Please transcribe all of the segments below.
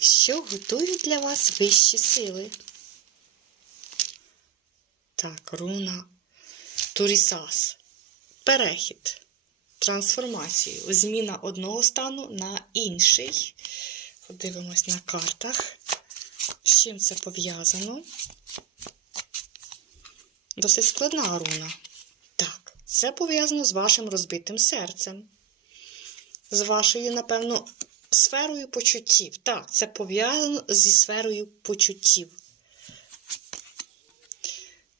що готують для вас вищі сили. Так, руна Турісас. Перехід. Трансформацію. Зміна одного стану на інший. Подивимось на картах. З чим це пов'язано? Досить складна руна. Так, це пов'язано з вашим розбитим серцем. З вашою, напевно, сферою почуттів. Так, це пов'язано зі сферою почуттів.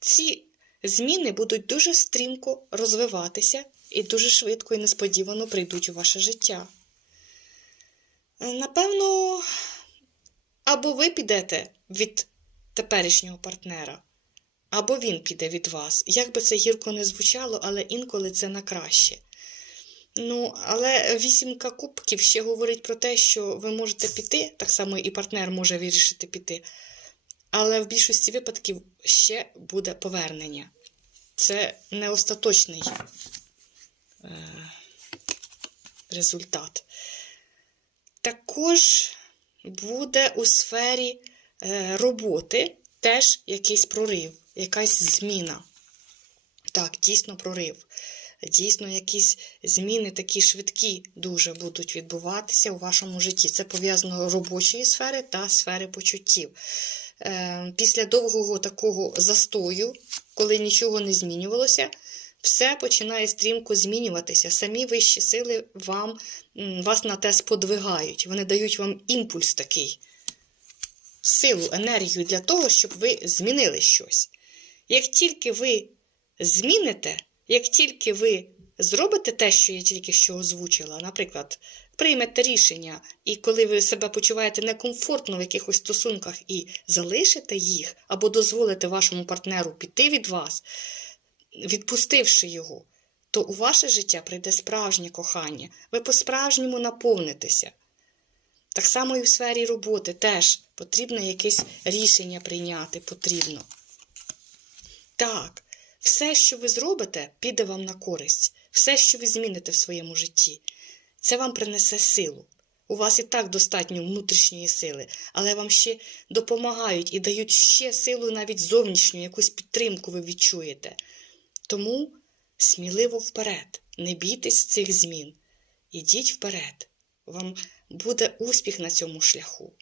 Ці зміни будуть дуже стрімко розвиватися і дуже швидко і несподівано прийдуть у ваше життя. Напевно, або ви підете від теперішнього партнера, або він піде від вас. Як би це гірко не звучало, але інколи це на краще. Ну, але вісімка кубків ще говорить про те, що ви можете піти, так само і партнер може вирішити піти. Але в більшості випадків ще буде повернення. Це не остаточний е, результат. Також буде у сфері е, роботи теж якийсь прорив, якась зміна. Так, дійсно прорив. Дійсно, якісь зміни такі швидкі дуже будуть відбуватися у вашому житті. Це пов'язано робочої сфери та сфери почуттів. Е, Після довгого такого застою, коли нічого не змінювалося, все починає стрімко змінюватися. Самі вищі сили вам, вас на те сподвигають. Вони дають вам імпульс такий, силу, енергію для того, щоб ви змінили щось. Як тільки ви зміните, як тільки ви зробите те, що я тільки що озвучила, наприклад, приймете рішення, і коли ви себе почуваєте некомфортно в якихось стосунках і залишите їх, або дозволите вашому партнеру піти від вас, відпустивши його, то у ваше життя прийде справжнє кохання. Ви по-справжньому наповнитеся. Так само і в сфері роботи теж потрібно якесь рішення прийняти потрібно. Так, все, що ви зробите, піде вам на користь. Все, що ви зміните в своєму житті, це вам принесе силу. У вас і так достатньо внутрішньої сили, але вам ще допомагають і дають ще силу навіть зовнішню, якусь підтримку ви відчуєте. Тому сміливо вперед, не бійтесь цих змін. Ідіть вперед. Вам буде успіх на цьому шляху.